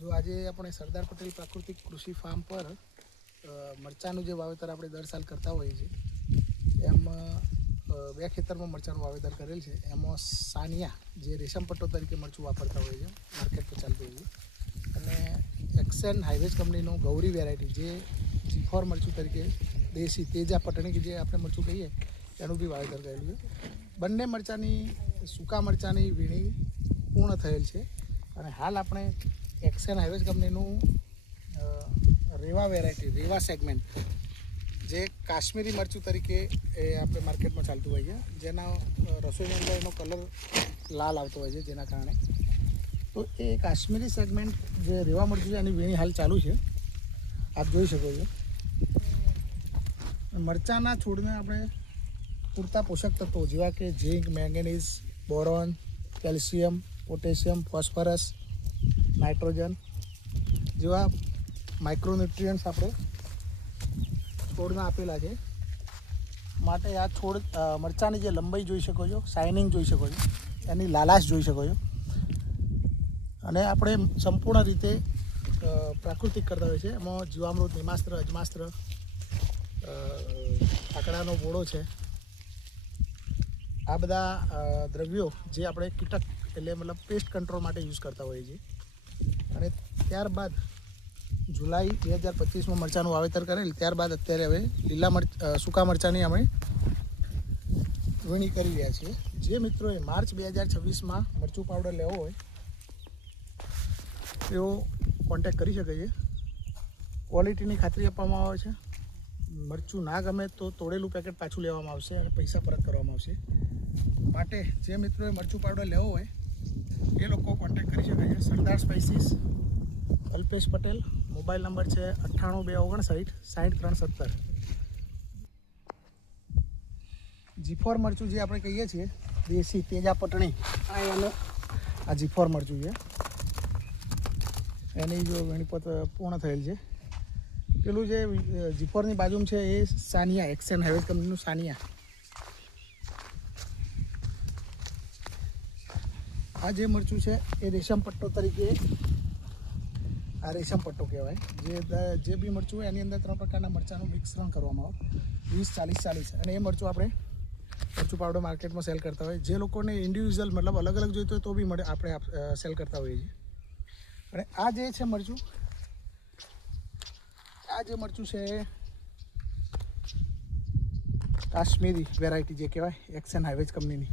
જો આજે આપણે સરદાર પટેલ પ્રાકૃતિક કૃષિ ફાર્મ પર મરચાંનું જે વાવેતર આપણે દર સાલ કરતા હોઈએ છીએ એમાં બે ખેતરમાં મરચાંનું વાવેતર કરેલ છે. એમાં સાનિયા જે રેશમ પટ્ટો તરીકે મરચું વાપરતા હોઈએ છીએ, માર્કેટ પર ચાલતું હોય છે, અને એક્સેન હાઇવેજ કંપનીનું ગૌરી વેરાયટી જે G4 મરચું તરીકે દેશી તેજા પટણી કે જે આપણે મરચું કહીએ એનું બી વાવેતર કરેલું છે. બંને મરચાંની સૂકા મરચાંની વીણી પૂર્ણ થયેલ છે અને હાલ આપણે એક્સેન હાઇવેજ કંપનીનું રેવા વેરાયટી, રેવા સેગમેન્ટ જે કાશ્મીરી મરચું તરીકે એ આપણે માર્કેટમાં ચાલતું હોય છે, જેના રસોઈની અંદર એનો કલર લાલ આવતો હોય છે, જેના કારણે તો એ કાશ્મીરી સેગમેન્ટ જે રેવા મરચું છે એની વીણી હાલ ચાલુ છે, આપ જોઈ શકો છો. મરચાંના છોડને આપણે પૂરતા પોષક તત્વો જેવા કે zinc, manganese, boron, calcium, potassium, phosphorus, nitrogen જેવા માઇક્રોન્યુટ્રિયન્ટ્સ આપણે છોડના આપેલા છે. માટે આ છોડ મરચાંની જે લંબાઈ જોઈ શકો છો, શાઇનિંગ જોઈ શકો છો, એની લાલાશ જોઈ શકો છો. અને આપણે સંપૂર્ણ રીતે પ્રાકૃતિક કરતા હોય છે. એમાં જીવામૃત, નિમાસ્ત્ર, અજમાસ્ત્ર, આકડાનો બોળો છે, આ બધા દ્રવ્યો જે આપણે કીટક એટલે મતલબ પેસ્ટ કંટ્રોલ માટે યુઝ કરતા હોઈએ છીએ. અને ત્યારબાદ જુલાઈ 2025માં મરચાંનું વાવેતર કરેલ, ત્યારબાદ અત્યારે હવે સૂકા મરચાંની અમે વીણી કરી રહ્યા છીએ. જે મિત્રોએ માર્ચ 2026માં મરચું પાવડર લેવો હોય તેઓ કોન્ટેક્ટ કરી શકે છે. ક્વોલિટીની ખાતરી આપવામાં આવે છે. મરચું ના ગમે તો તોડેલું પેકેટ પાછું લેવામાં આવશે અને પૈસા પરત કરવામાં આવશે. માટે જે મિત્રોએ મરચું પાવડર લેવો હોય એ લોકો કોન્ટેક્ટ કરી શકે છે. સરદાર spices, Alpesh Patel, mobile number છે 98 259 60 G4 મરચું જે આપણે કહીએ છીએ દેશી તેજા પટણી, આ G4 મરચું છે, એની જો વીણીપત પૂર્ણ થયેલ છે. પેલું જે G4ની બાજુમાં છે એ સાનિયા, એક્સેન હાઇવેજ કંપનીનું સાનિયા. આ જે મરચું છે એ રેશમ પટ્ટો તરીકે, આ રેશમ પટ્ટો કહેવાય. જે બી મરચું હોય એની અંદર 3 પ્રકારના મરચાંનું મિશ્રણ કરવામાં આવે, 20, 40, 40, અને એ મરચું આપણે મરચું પાવડર માર્કેટમાં સેલ કરતા હોય. જે લોકોને ઇન્ડિવિજ્યુઅલ મતલબ અલગ અલગ જોઈતું હોય તો બી મળે, આપણે સેલ કરતા હોઈએ છીએ. અને આ જે છે મરચું, આ જે મરચું છે કાશ્મીરી વેરાયટી જે કહેવાય એક્સેન હાઇવેજ કંપનીની,